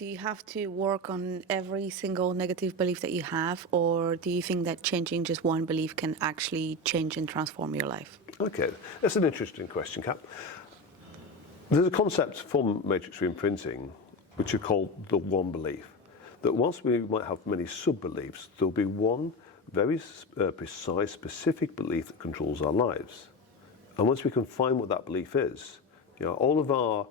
do you have to work on every single negative belief that you have, or do you think that changing just one belief can actually change and transform your life? Okay, that's an interesting question, Kat. There's a concept from Matrix Reimprinting which are called the one belief. That whilst we might have many sub-beliefs, there'll be one very precise, specific belief that controls our lives. And once we can find what that belief is, all of our,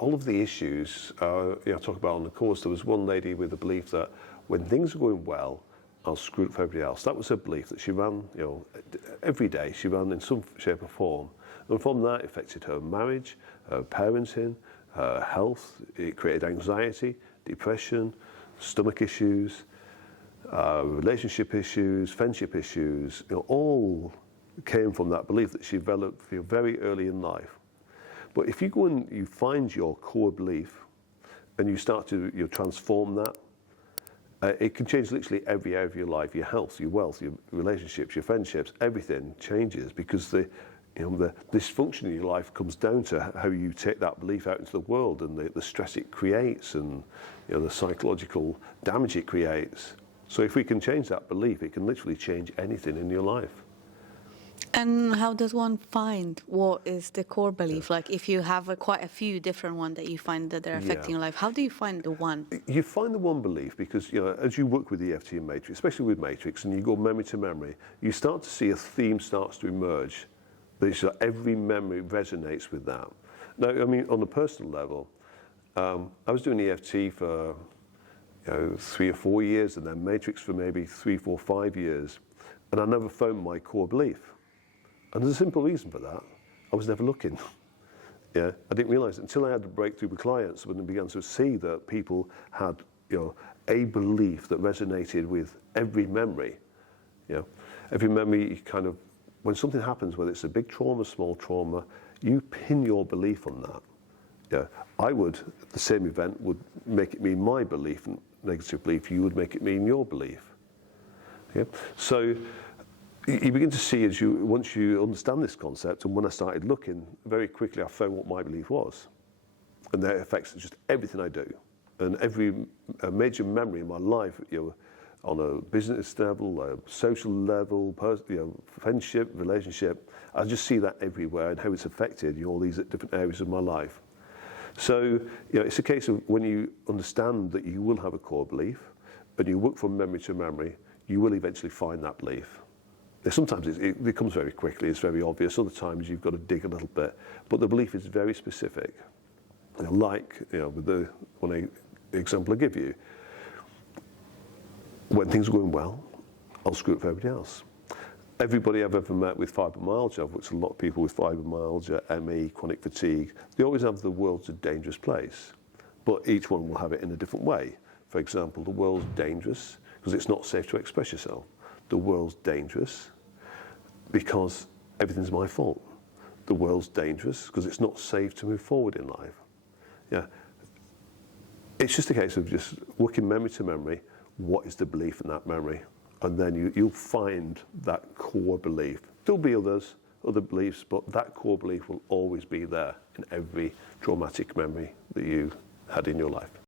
all of the issues, I talk about on the course. There was one lady with the belief that when things are going well, I'll screw it for everybody else. That was her belief that she ran, every day. She ran in some shape or form, and from that, it affected her marriage, her parenting, her health. It created anxiety, depression, stomach issues, relationship issues, friendship issues. All came from that belief that she developed very early in life. But if you go and you find your core belief and you start to transform that, it can change literally every area of your life. Your health, your wealth, your relationships, your friendships, everything changes, because the dysfunction in your life comes down to how you take that belief out into the world, and the stress it creates, and the psychological damage it creates. So if we can change that belief, it can literally change anything in your life. And how does one find what is the core belief? Like if you have quite a few different ones that you find that they're affecting your life, how do you find the one? You find the one belief because, as you work with EFT and Matrix, especially with Matrix, and you go memory to memory, you start to see a theme starts to emerge. That every memory resonates with that. Now, I mean, on a personal level, I was doing EFT for 3 or 4 years, and then Matrix for maybe 3, 4, 5 years, and I never found my core belief. And there's a simple reason for that. I was never looking. I didn't realize it until I had a breakthrough with clients when I began to see that people had, a belief that resonated with every memory. Every memory when something happens, whether it's a big trauma, small trauma, you pin your belief on that. The same event would make it mean my belief, and negative belief, you would make it mean your belief. So you begin to see once you understand this concept, and when I started looking, very quickly I found what my belief was. And that affects just everything I do. And every major memory in my life, on a business level, a social level, friendship, relationship, I just see that everywhere and how it's affected all these different areas of my life. So it's a case of when you understand that you will have a core belief, and you work from memory to memory, you will eventually find that belief. Sometimes it comes very quickly, it's very obvious. Other times you've got to dig a little bit, but the belief is very specific. With the example I give you, when things are going well, I'll screw it for everybody else. Everybody I've ever met with fibromyalgia, I've worked with a lot of people with fibromyalgia, ME, chronic fatigue, they always have the world's a dangerous place, but each one will have it in a different way. For example, the world's dangerous because it's not safe to express yourself. The world's dangerous because everything's my fault. The world's dangerous because it's not safe to move forward in life. It's just a case of just working memory to memory. What is the belief in that memory? And then you'll find that core belief. There'll be other beliefs, but that core belief will always be there in every traumatic memory that you had in your life.